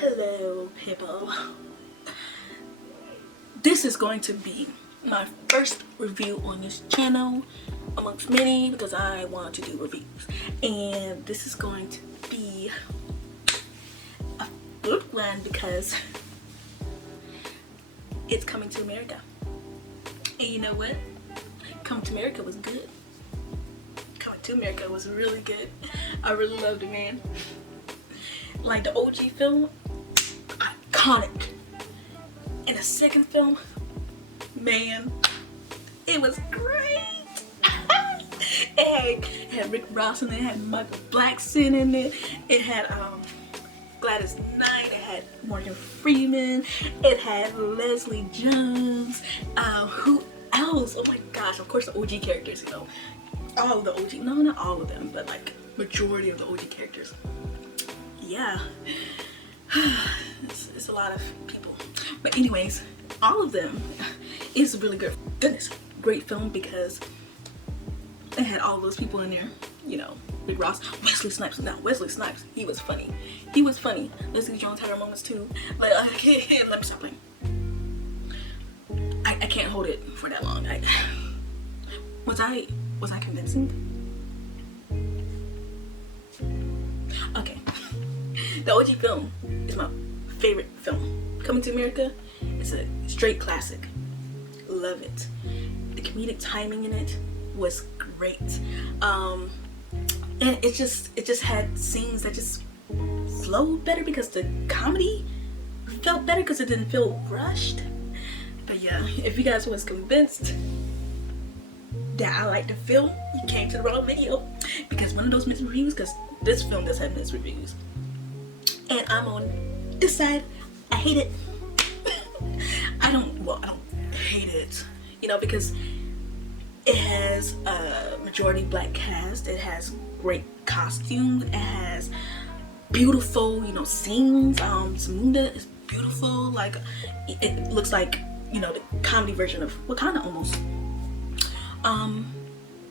Hello people, this is going to be my first review on this channel amongst many because I want to do reviews, and this is going to be a good one because it's coming to America. And you know what? Coming to America was good. Coming to America was really good. I really loved it, man. Like the OG film, iconic. And the second film, man, it was great. it had Rick Ross in it, it had Michael Blackson in it, it had Gladys Knight, it had Morgan Freeman, it had Leslie Jones, who else? Oh my gosh, of course the OG characters, you know, all of the OG, no, not all of them, but like majority of the OG characters. Yeah, it's a lot of people, but anyways, all of them is really good. Goodness, great film because it had all those people in there, you know, Rick Ross, Wesley Snipes. Now Wesley Snipes, he was funny. He was funny. Leslie Jones had her moments too. But let me stop playing. I can't hold it for that long. Was I convincing? Okay. The OG film is my favorite film. Coming to America, it's a straight classic. Love it. The comedic timing in it was great. And it just had scenes that just flowed better because the comedy felt better because it didn't feel rushed. But yeah, if you guys was convinced that I like the film, you came to the wrong video, because one of those mixed reviews, because this film does have mixed reviews, and I'm on this side. I hate it. I don't hate it, you know, because it has a majority black cast, it has great costumes, it has beautiful, you know, scenes. Zamunda is beautiful. Like it looks like, you know, the comedy version of Wakanda almost.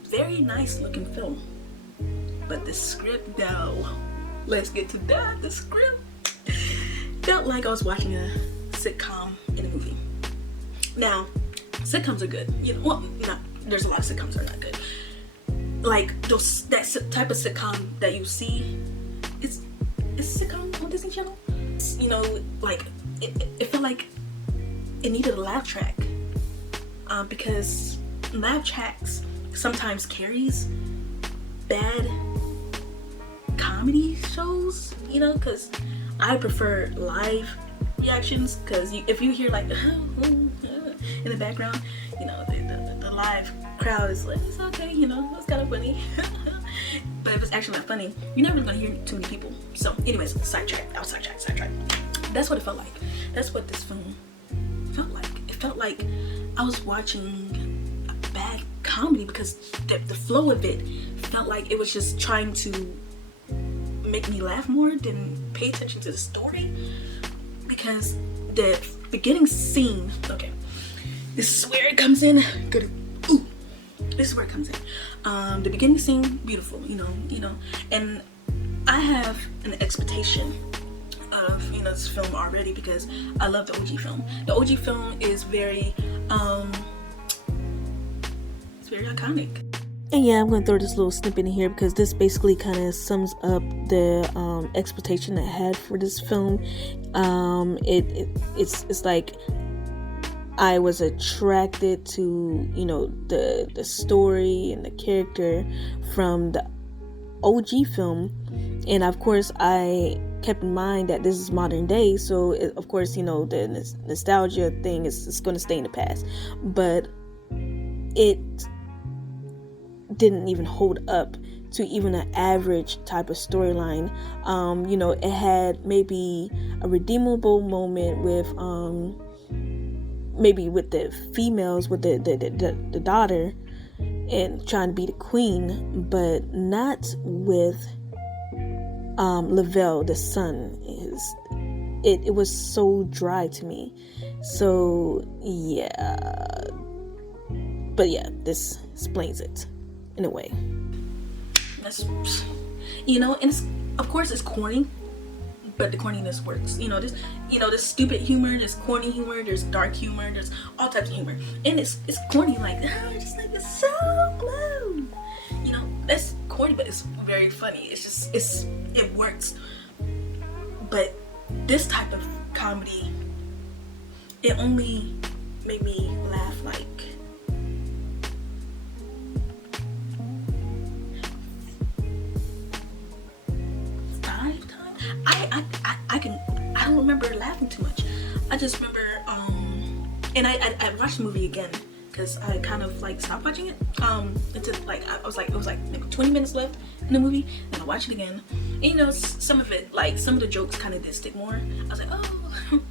Very nice looking film, but the script, though, let's get to that. The script felt like I was watching a sitcom in a movie. Now, sitcoms are good, you know. Well, not, there's a lot of sitcoms that are not good. Like that type of sitcom that you see, it's a sitcom on Disney Channel. You know, like it felt like it needed a laugh track, because laugh tracks sometimes carries bad comedy shows, you know, because I prefer live reactions, because if you hear like in the background, you know, the live crowd is like, it's okay, you know, it's kind of funny. But if it's actually not funny, you're never gonna hear too many people. So anyways, sidetrack. That's what it felt like. That's what this film felt like. It felt like I was watching a bad comedy, because the flow of it felt like it was just trying to make me laugh more than pay attention to the story. Because the beginning scene, okay, this is where it comes in. This is where it comes in. The beginning scene, beautiful, you know, and I have an expectation of, you know, this film already because I love the OG film. The OG film is very, it's very iconic. And yeah, I'm going to throw this little snippet in here because this basically kind of sums up the expectation I had for this film. It's like I was attracted to, you know, the story and the character from the OG film, and of course I kept in mind that this is modern day, so of course, you know, the nostalgia thing is going to stay in the past, but it didn't even hold up to even an average type of storyline. You know, it had maybe a redeemable moment with maybe with the females, with the daughter and trying to be the queen, but not with Lavelle, the son. It was so dry to me. So yeah, but yeah, this explains it in a way. you know, and it's, of course it's corny, but the corniness works. There's stupid humor, there's corny humor, there's dark humor, there's all types of humor, and it's corny, like, oh, just like it's so blue. That's corny, but it's very funny. It works. But this type of comedy, it only made me laugh like 5 times. I don't remember laughing too much. I just remember and I watched the movie again because I kind of like stopped watching it. Until like it was like maybe 20 minutes left in the movie, and I watched it again. And some of it, like some of the jokes kind of did stick more. I was like, oh,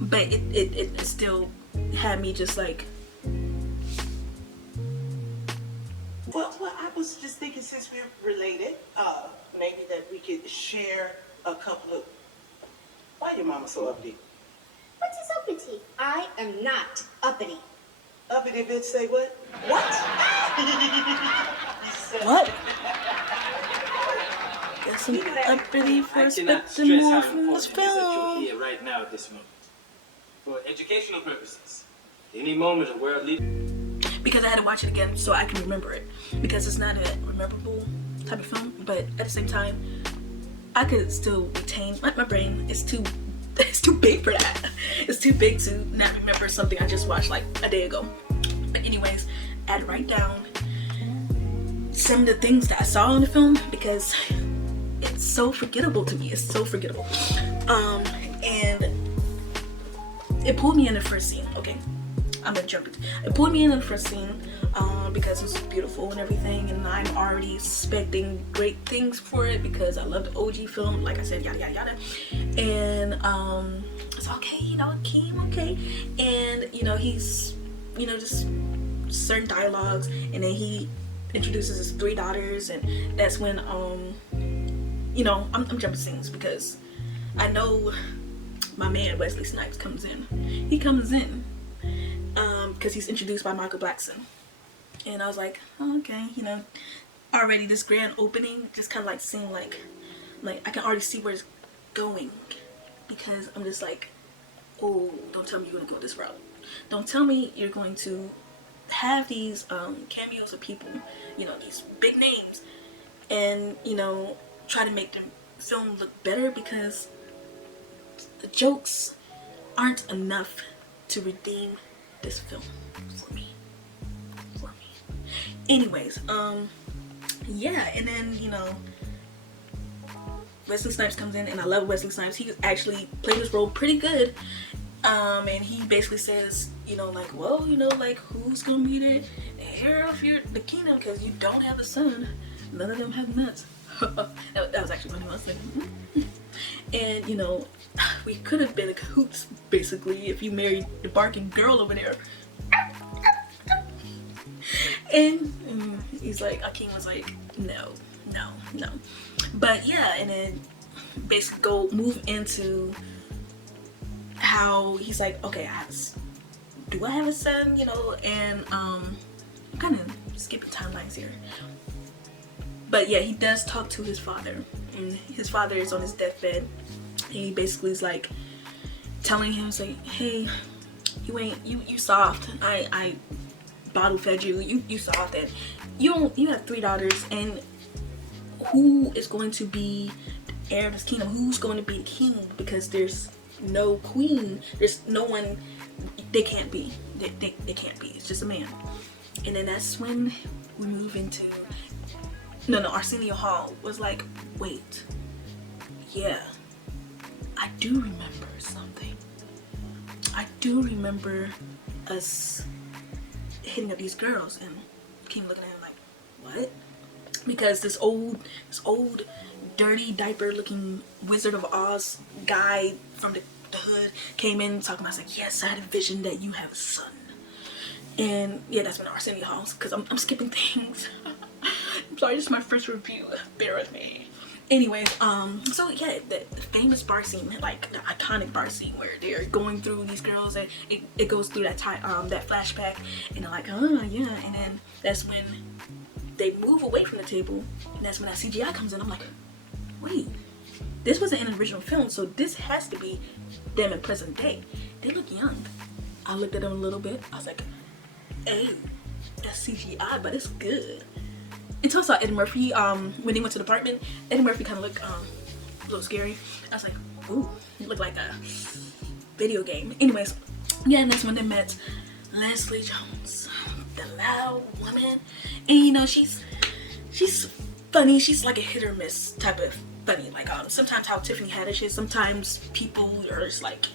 but it still had me just like. Well, I was just thinking, since we're related, maybe that we could share a couple of. Why your mama so uppity? What's his uppity? I am not uppity. Uppity bitch say what? What? What? Got some uppity perspective more from this film. Here right now at this moment. For educational purposes. Any moment of world leader. Because I had to watch it again so I can remember it. Because it's not a memorable type of film, but at the same time, I could still retain my brain. It's too big for that. It's too big to not remember something I just watched like a day ago. But anyways, I had to write down some of the things that I saw in the film because it's so forgettable to me. It's so forgettable. And it pulled me in the first scene. Okay, I'm gonna jump it. It pulled me in the first scene because it was beautiful and everything, and I'm already expecting great things for it because I love the OG film. Like I said, yada yada yada. And it's okay, Keem, okay. And he's just certain dialogues, and then he introduces his 3 daughters, and that's when I'm jumping scenes because I know my man Wesley Snipes comes in. He comes in because he's introduced by Michael Blackson, and I was like, oh, okay, already this grand opening just kind of like seemed like I can already see where it's going, because I'm just like, oh, don't tell me you're gonna go this route. Don't tell me you're going to have these cameos of people, these big names, and try to make the film look better, because the jokes aren't enough to redeem this film for me. Anyways, yeah, and then Wesley Snipes comes in, and I love Wesley Snipes. He actually played his role pretty good. And he basically says, like, well, like, who's gonna be the heir of the kingdom, because you don't have a son. None of them have nuts. that was actually funny. I was like, and we could have been in cahoots basically if you married the barking girl over there. And he's like, Akeem was like, no. But yeah, and then basically move into how he's like, okay, do I have a son, and I'm kind of skipping timelines here. But yeah, he does talk to his father, and his father is on his deathbed. He basically is like telling him, it's like, hey, you soft. I bottle fed you. You soft, and you have 3 daughters, and who is going to be the heir of this kingdom? Who's going to be the king? Because there's no queen. There's no one. They can't be. They can't be. It's just a man. And then that's when we move into. No, Arsenio Hall was like, wait, yeah, I do remember something. I do remember us hitting up these girls, and King looking at him like, what? Because this old dirty diaper looking Wizard of Oz guy from the hood came in talking about, like, yes, I had a vision that you have a son. And yeah, that's when Arsenio Hall, because I'm skipping things. I'm sorry, this is my first review, bear with me. Anyways, so yeah, the famous bar scene, like the iconic bar scene where they're going through these girls, and it goes through that flashback, and they're like, oh yeah, and then that's when they move away from the table, and that's when that CGI comes in. I'm like, wait, this wasn't an original film, so this has to be them in present day. They look young. I looked at them a little bit. I was like, hey, that's CGI, but it's good. Until I saw Eddie Murphy, when they went to the apartment, Eddie Murphy kind of looked a little scary. I was like, ooh, he looked like a video game. Anyways, yeah, and that's when they met Leslie Jones, the loud woman. And you know, she's funny. She's like a hit or miss type of funny. Like sometimes how Tiffany Haddish is, sometimes people are just like,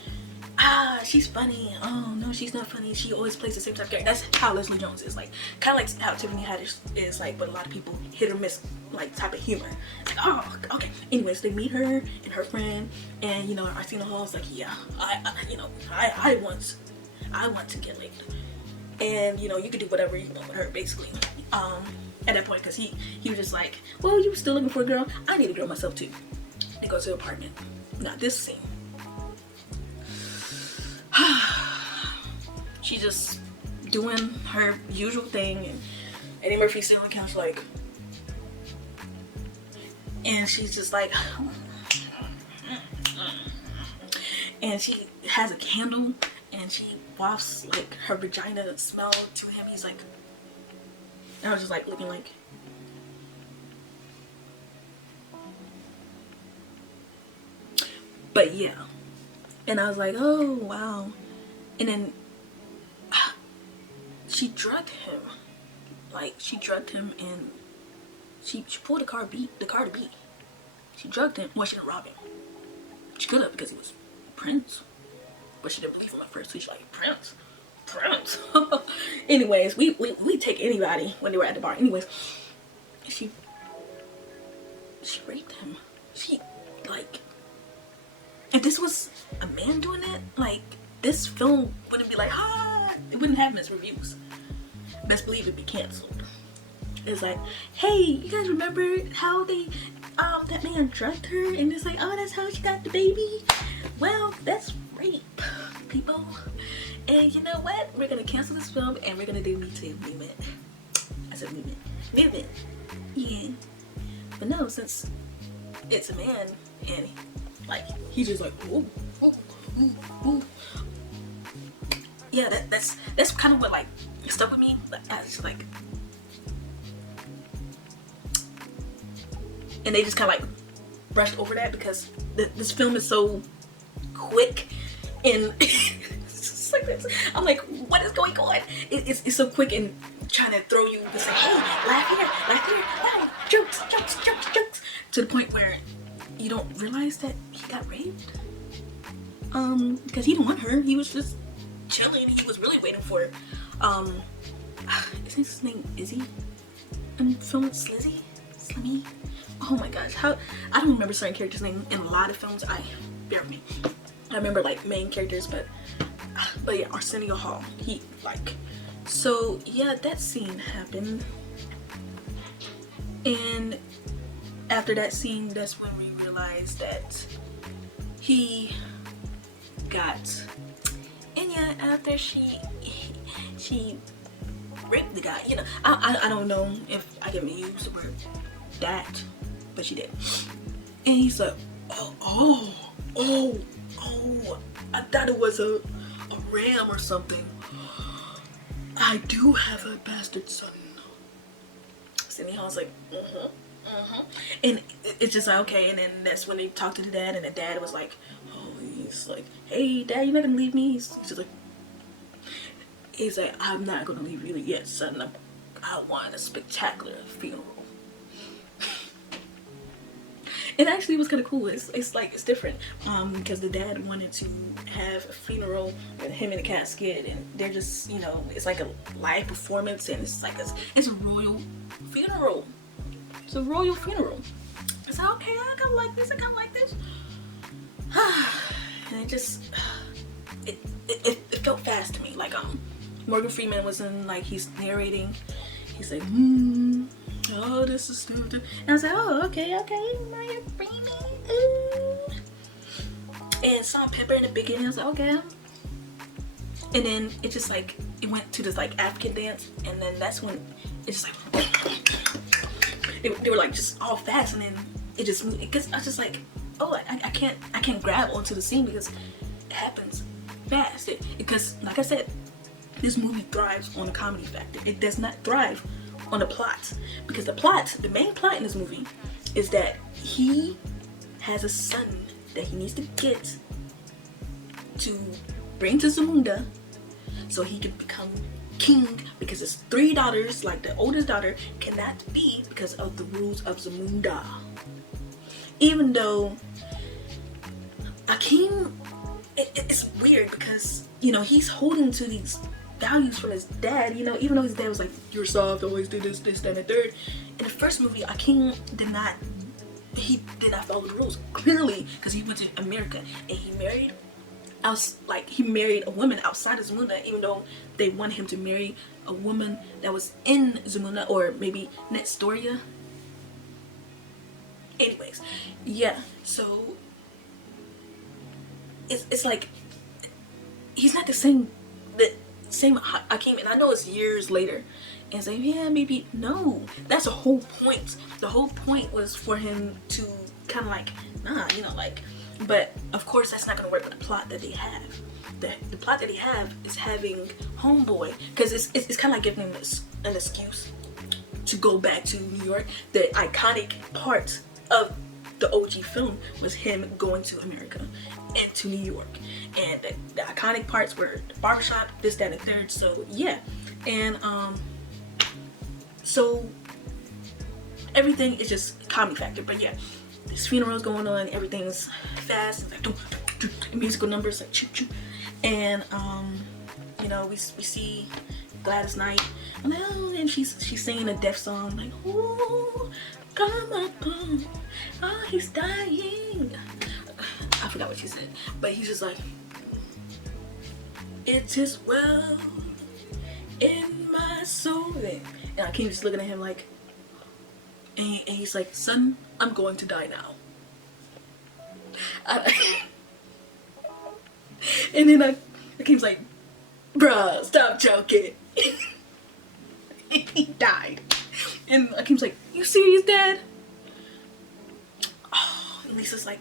she's funny. Oh no, she's not funny. She always plays the same type of character. That's how Leslie Jones is. Like kind of like how Tiffany Haddish is, like, but a lot of people hit or miss like type of humor. It's like, oh, okay. Anyways, they meet her and her friend, and you know, Arsenio Hall's like, yeah, I want to get laid, and you know, you can do whatever you want with her, basically. At that point, because he was just like, well, you were still looking for a girl. I need a girl myself too. They go to the apartment. Now this scene. She's just doing her usual thing, and Eddie Murphy's sitting on the couch like, and she's just like, and she has a candle, and she wafts like her vagina smell to him. He's like, and I was just like looking like, but yeah. And I was like, oh wow. And then she drugged him. Like she drugged him, and she pulled the car to beat. She drugged him. Well, she didn't rob him. She could have, because he was Prince. But she didn't believe him at first. So she's like, Prince. Anyways, we take anybody when they were at the bar. Anyways, she raped him. She, like, if this was a man doing it, like, this film wouldn't be like, it wouldn't have missed reviews. Best believe it'd be canceled. It's like, hey, you guys remember how they, that man drugged her, and it's like, oh, that's how she got the baby? Well, that's rape, people. And you know what? We're gonna cancel this film, and we're gonna do Me Too movement. I said movement. Yeah. But no, since it's a man, and like he's just like, ooh. Yeah, that's kind of what like stuck with me. Like, I was just like, and they just kind of like brushed over that because this film is so quick and it's like this. I'm like, what is going on? It's so quick and trying to throw you to say, hey, laugh here, wow, jokes, to the point where you don't realize that he got raped. Because he didn't want her. He was just chilling. He was really waiting for is his name Izzy? I'm filming Slizzy? Slimmy? Oh my gosh, I don't remember certain characters' names in a lot of films. Bear with me. I remember like main characters, but yeah, Arsenio Hall. He like, so yeah, that scene happened, and after that scene, that's when we realized that he got, and yeah, after she raped the guy, you know, I don't know if I can use the word that, but she did. And he's like, oh, I thought it was a ram or something. I do have a bastard son. Cindy Hall's like, and it's just like, okay. And then that's when they talked to the dad, and the dad was like, he's like, hey dad, you're not gonna leave me? He's like, I'm not gonna leave you yet, son. I want a spectacular funeral. And actually it was kind of cool. It's like, it's different because the dad wanted to have a funeral with him in a casket, and they're just, you know, it's like a live performance, and it's like it's a royal funeral. It's a royal funeral. It's like, okay, I kind of like this. And it just it felt fast to me. Like Morgan Freeman was in, like, he's narrating. He's like, oh, this is stupid. And I was like, oh, okay, Morgan Freeman. Ooh. And Salt Pepper in the beginning. I was like, okay, And then it just like, it went to this like African dance, and then that's when it just like, they were like just all fast, and then it just moved. Because I was just like, oh, I can't grab onto the scene because it happens fast. Because like I said, this movie thrives on the comedy factor. It does not thrive on the plot, because the main plot in this movie is that he has a son that he needs to get to bring to Zamunda so he can become king, because his 3 daughters, like the oldest daughter, cannot be because of the rules of Zamunda. Even though Akeem, it's weird because, you know, he's holding to these values from his dad, you know, even though his dad was like, you're soft, always do this, that, and the third. In the first movie, Akeem did not follow the rules, clearly, because he went to America and he married a woman outside of Zamunda, even though they wanted him to marry a woman that was in Zamunda, or maybe Netstoria. Anyways, yeah, so it's like he's not the same Akeem, and I know it's years later, and say, yeah, maybe no. That's the whole point. The whole point was for him to kind of like, nah, you know, like. But of course, that's not gonna work with the plot that they have. The plot that they have is having Homeboy, because it's kind of like giving him an excuse to go back to New York. The iconic part of the OG film was him going to America and to New York, and the iconic parts were the barbershop, this, that, and the third. So yeah, and so everything is just comedy factor. But yeah, this funeral is going on, everything's fast, like musical numbers like choo choo, and you know, we see Gladys Knight, and she's singing a death song like, ooh, come on, oh, he's dying. I forgot what she said, but he's just like, it is well in my soul, and I keep just looking at him like, and he's like, son, I'm going to die now. And then Akeem's like, bruh, stop joking. He died. And Akeem's like, you serious, Dad? Oh, and Lisa's like,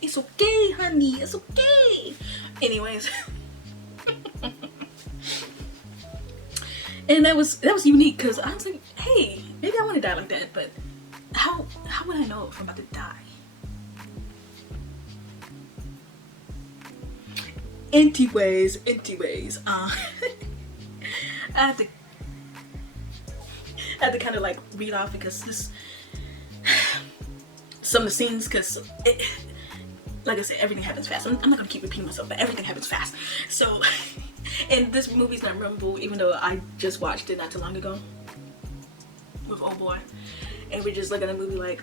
it's okay, honey, it's okay. Anyways. And that was unique, because I was like, hey, maybe I want to die like that, but how would I know if I'm about to die? Anyways, I had to kind of like read off, because this some of the scenes, because like I said, everything happens fast. I'm not gonna keep repeating myself, but everything happens fast. So, and this movie's not memorable, even though I just watched it not too long ago with old boy, and we're just looking at the movie like.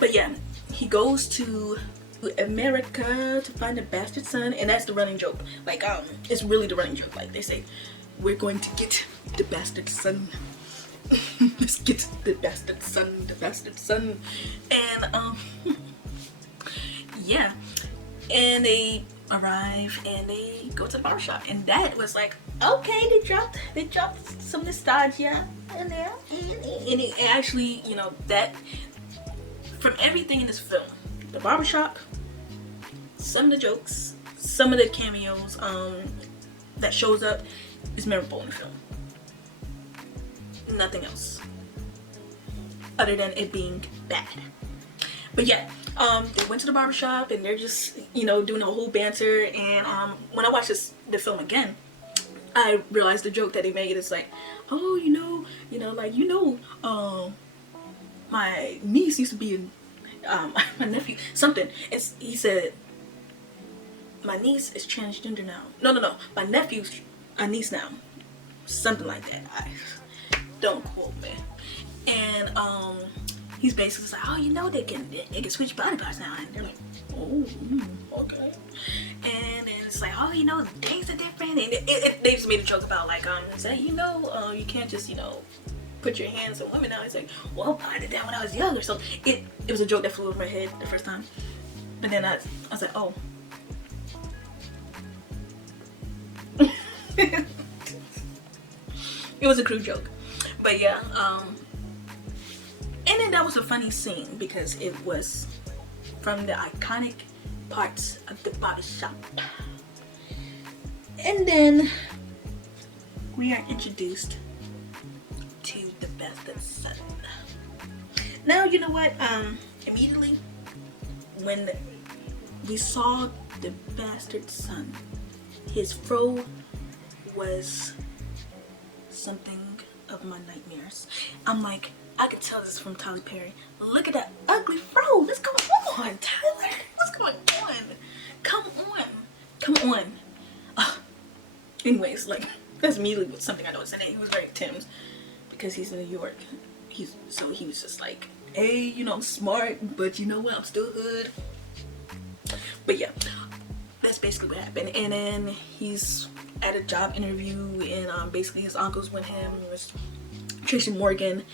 But yeah, he goes to America to find the bastard son, and that's the running joke. Like, it's really the running joke. Like, they say, we're going to get the bastard son. Let's get the bastard son, and yeah, and they arrive and they go to the barbershop, and that was like, okay, they dropped some nostalgia in there, and it actually, you know, that from everything in this film, the barbershop, some of the jokes, some of the cameos that shows up is memorable in the film. Nothing else other than it being bad. But yeah, they went to the barbershop and they're just, you know, doing a whole banter, and when I watched the film again, I realized the joke that they made is like, oh, my niece used to be in my nephew something. He said, my niece is transgender now. No, my nephew's a niece now, something like that. Don't quote me. And he's basically like, oh, you know, they can switch body parts now, and they're like, oh, okay. And then it's like, oh, you know, things are different, and they just made a joke about like, say, you know, you can't just, you know, put your hands on women now. It's like, well, I did that when I was younger. So it was a joke that flew over my head the first time. But then I was like, oh. It was a crude joke. But yeah, and then that was a funny scene because it was from the iconic parts of the body shop. And then we are introduced to the bastard son. Now, you know what? Immediately when we saw the bastard son, his fro was something of my nightmares. I'm like, I could tell this is from Tyler Perry. Look at that ugly fro. What's going on, Tyler? What's going on? Come on. Come on. Anyways, like, that's immediately something I noticed. And he was very Tim's because he's in New York. So he was just like, hey, you know, I'm smart, but you know what? I'm still hood. But yeah, that's basically what happened. And then he's at a job interview, and basically his uncle's with him. It was Tracy Morgan,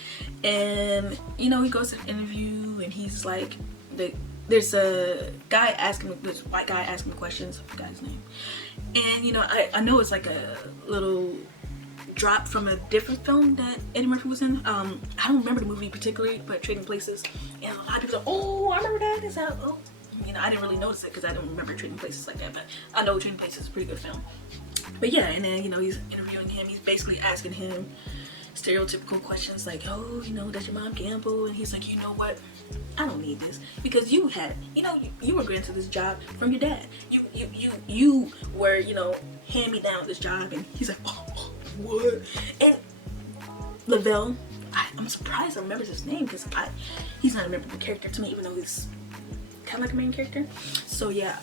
and you know, he goes to the interview, and he's like, there's a guy asking, this white guy asking questions. I forgot his name. And you know, I know it's like a little drop from a different film that Eddie Murphy was in. I don't remember the movie particularly, but Trading Places. And a lot of people are like, oh, I remember that. Is that, oh, you know, I didn't really notice it because I don't remember Trading Places like that. But I know Trading Places is a pretty good film. But yeah, and then, you know, he's interviewing him. He's basically asking him stereotypical questions like, oh, you know, does your mom gamble? And he's like, you know what? I don't need this because you had, you know, you were granted this job from your dad. You were, you know, hand me down this job. And he's like, oh, what? And Lavelle, I'm surprised I remember his name because he's not a memorable character to me, even though he's kind of like a main character. So yeah,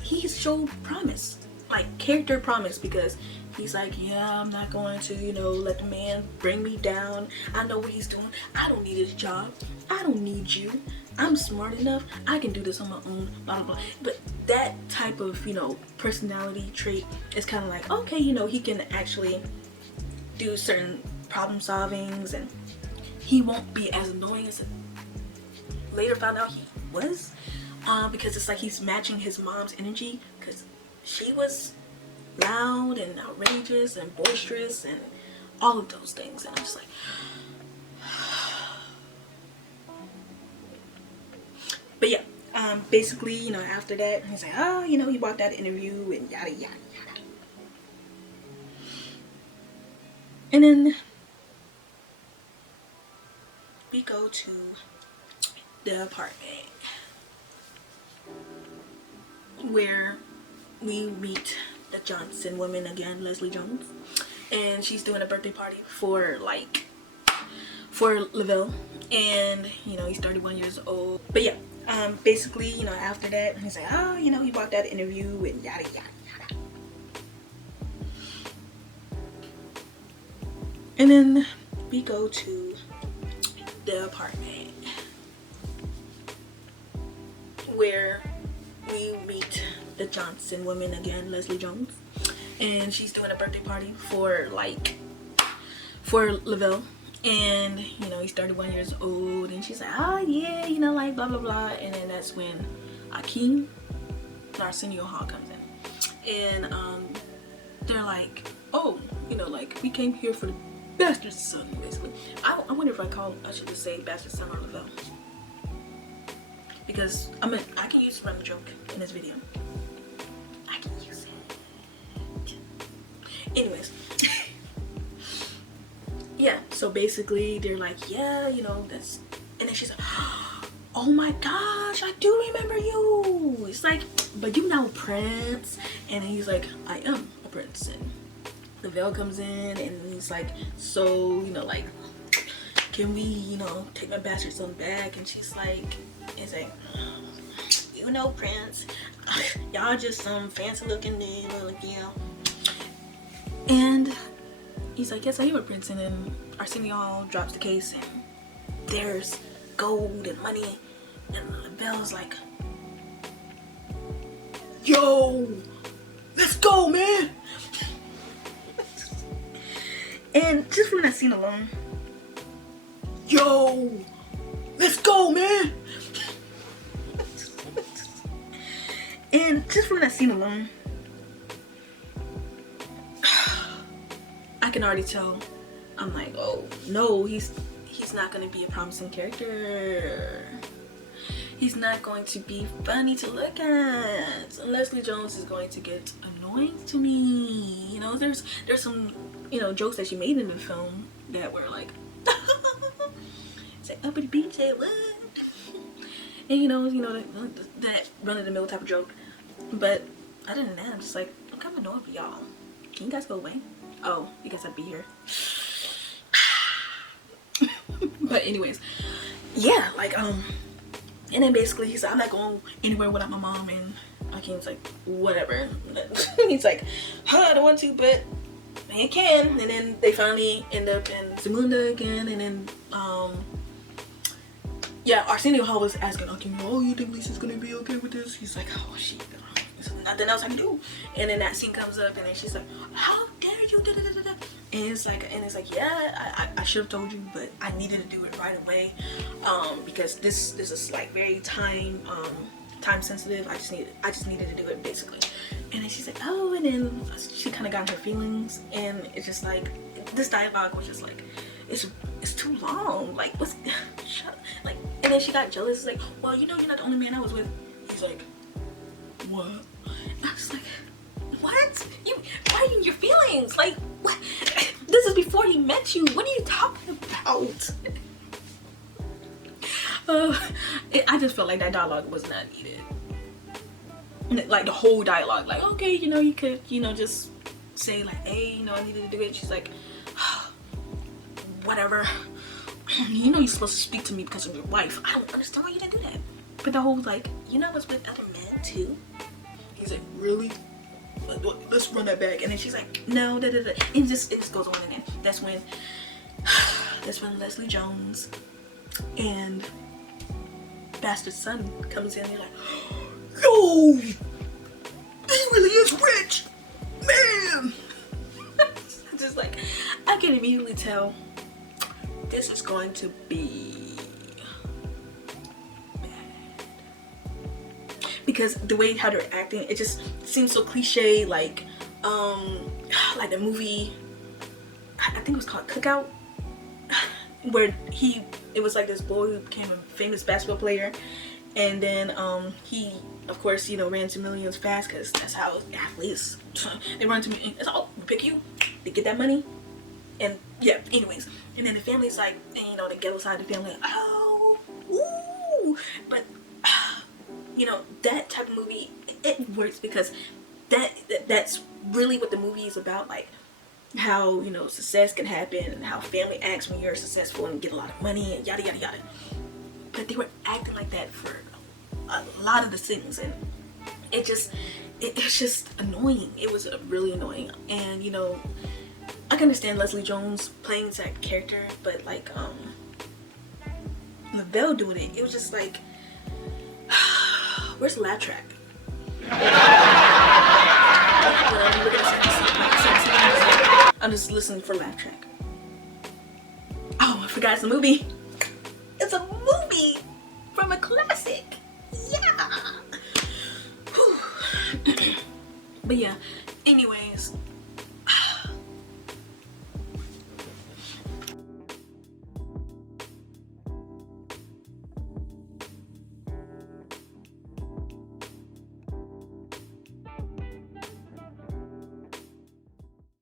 he showed promise, like character promise, because he's like, yeah, I'm not going to, you know, let the man bring me down. I know what he's doing. I don't need his job. I don't need you. I'm smart enough. I can do this on my own, blah, blah, blah. But that type of, you know, personality trait is kind of like, okay, you know, he can actually do certain problem solvings, and he won't be as annoying as later found out he was, because it's like he's matching his mom's energy, because she was loud and outrageous and boisterous and all of those things. And I'm just like, but yeah, basically, you know, after that, he's like, oh, you know, he walked out of the interview and yada yada yada. And then we go to the apartment where we meet the Johnson woman again, Leslie Jones, and she's doing a birthday party for Lavelle, and you know, he's 31 years old. But yeah, basically, you know, after that, he's like, oh, you know, he walked out of the interview and yada yada yada. And then we go to the apartment where we meet the Johnson woman again, Leslie Jones, and she's doing a birthday party for Lavelle, and you know, he's 31 years old, and she's like, oh yeah, you know, like blah blah blah. And then that's when Akeem, Arsenio Hall, comes in, and they're like, oh, you know, like, we came here for the bastard son, basically. I wonder if I should just say bastard son or Lavelle, because I can use run joke in this video. I can use it. Anyways, yeah. So basically, they're like, yeah, you know, that's. And then she's like, oh my gosh, I do remember you. It's like, but you know, Prince. And he's like, I am a prince. And Lavelle comes in, and he's like, so, you know, like, can we, you know, take my bastard son back? And she's like, it's like, you know, Prince, y'all just some fancy looking nigga, like, you know. And he's like, yes, I am a prince. And then Arsenio Hall drops the case, and there's gold and money. And Lavelle's like, yo, let's go, man. And just from that scene alone, yo, let's go, man. And just from that scene alone, I can already tell. I'm like, oh no, he's not gonna be a promising character. He's not going to be funny to look at. Leslie Jones is going to get annoying to me. You know, there's some, you know, jokes that she made in the film that were like, it's like uppity BJ, what? And you know that run of the mill type of joke. But other than that, I'm just like, I'm kind of annoyed with y'all. Can you guys go away? Oh, you guys have to be here. But anyways, yeah, like and then basically he said, I'm not going anywhere without my mom, and Akeem's like, whatever. He's like, I don't want to, but he can. And then they finally end up in Zamunda again, and then yeah, Arsenio Hall was asking Akeem, oh, you think Lisa's gonna be okay with this? He's like, oh shit, there's nothing else I can do. And then that scene comes up, and then she's like, how dare you, da, da, da, da. And it's like, yeah, I should have told you, but I needed to do it right away, because this is like very time sensitive. I just needed to do it, basically. And then she's like, oh, and then she kind of got her feelings, and it's just like, this dialogue was just like, it's too long, like, what's shut, like, and then she got jealous. It's like, well, you know, you're not the only man I was with. He's like, what? I was like, what? Why are you in your feelings? Like, what? This is before he met you. What are you talking about? I just felt like that dialogue was not needed. Like the whole dialogue, like, okay, you know, you could, you know, just say like, hey, you know, I needed to do it. She's like, whatever. You know, you're supposed to speak to me because of your wife. I don't understand why you didn't do that. But the whole like, you know, I was with other men too. He's like, really? Let's run that back. And then she's like, no, da da da. And it just goes on again. That's when Leslie Jones and Bastard Son comes in. They're like, yo, he really is rich, man. Just like, I can immediately tell this is going to be bad, because the way how they're acting, it just seems so cliche, like the movie, I think it was called Cookout, where it was like this boy who became a famous basketball player, and then he, of course, you know, ran to millions fast, because that's how athletes, they run to me. It's all, we pick you, they get that money, and yeah, anyways. And then the family's like, and, you know, the ghetto side of the family, oh, woo. But you know, that type of movie, it works because that's really what the movie is about, like how, you know, success can happen and how family acts when you're successful and get a lot of money and yada yada yada. But they were acting like that for a lot of the scenes, and it's just annoying. It was really annoying. And you know, I can understand Leslie Jones playing that character, but like LaBelle doing it, it was just like, where's the laugh track? I'm just listening for laugh track. Oh, I forgot it's a movie. It's a movie from a classic. Yeah. But yeah,